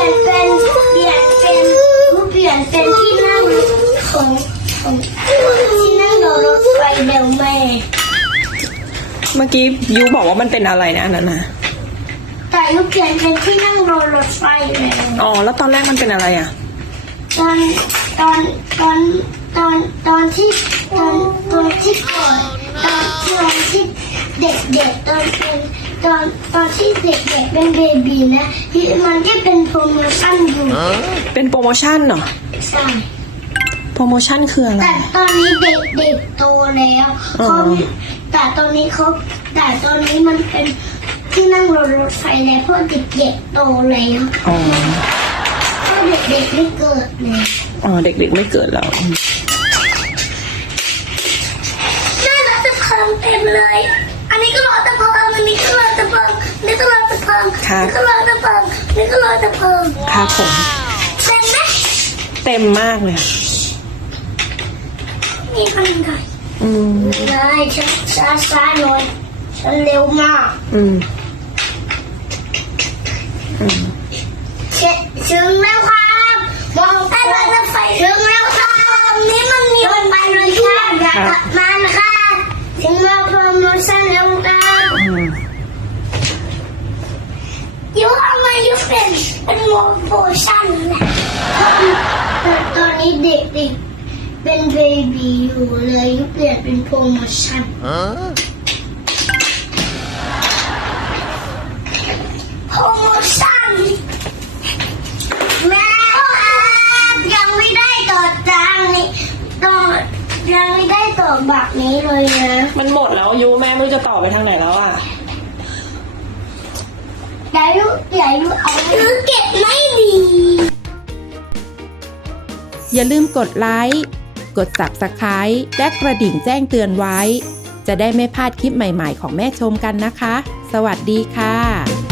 ลี่ยนเป็นที่นั่งของที่นั่งรถไฟเร็วแม่เมื่อกี้ยูบอกว่ามันเป็นอะไรนะนั่นนะแต่ยูเปลี่ยนเป็นที่นั่งรถไฟเลยอ๋อแล้วตอนแรกมันเป็นอะไรอ่ะตอนที่ก่อนตอนที่เด็กๆตอนที่เด็กๆเป็นเบบีนะที่มันที่เป็นโปรโมชั่นอยู่เป็นโปรโมชั่นเหรอใช่โปรโมชั่นคืออะไรแต่ตอนนี้เด็กโตแล้วแต่ตอนนี้มันเป็นที่นั่งรถไฟแล้วเพราะเด็กโตแล้วเพราะเด็กไม่เกิดเลยอ๋อเด็กไม่เกิดแล้วน่ารักตะเพิงเต็มเลยอันนี้ก็รอตะเพิงอันนี้ก็รอตะเพิงนี่ก็รอตะเพิงนี่ก็รอตะเพิงนี่ก็รอตะเพิงครับผมเต็มไหมเต็มมากเลยมีคนไหนได้ช้าหน่อยฉันเร็วมากถึงแล้วครับมองใต้รถไฟถึงแล้วครับนี่มันมีคนไปเลยครับอยากกลับมานะครับถึงมาโปรโมชั่นแล้วครับยูทำไมยูเป็นโปรโมชั่นแหละตอนนี้เด็กเป็นเบบีอยู่เลยยูเปลี่ยนเป็นโปรโมชั่นโปรโมชั่นแม่ยังไม่ได้ต่อจังนี่ยังไม่ได้ต่อแบบนี้เลยนะมันหมดแล้วยูแม่ไม่รู้จะต่อไปทางไหนแล้วอ่ะเดี๋ยวยูเอาเก็บไม่ดีอย่าลืมกดไลค์กด Subscribe และกระดิ่งแจ้งเตือนไว้จะได้ไม่พลาดคลิปใหม่ๆของแม่ชมกันนะคะสวัสดีค่ะ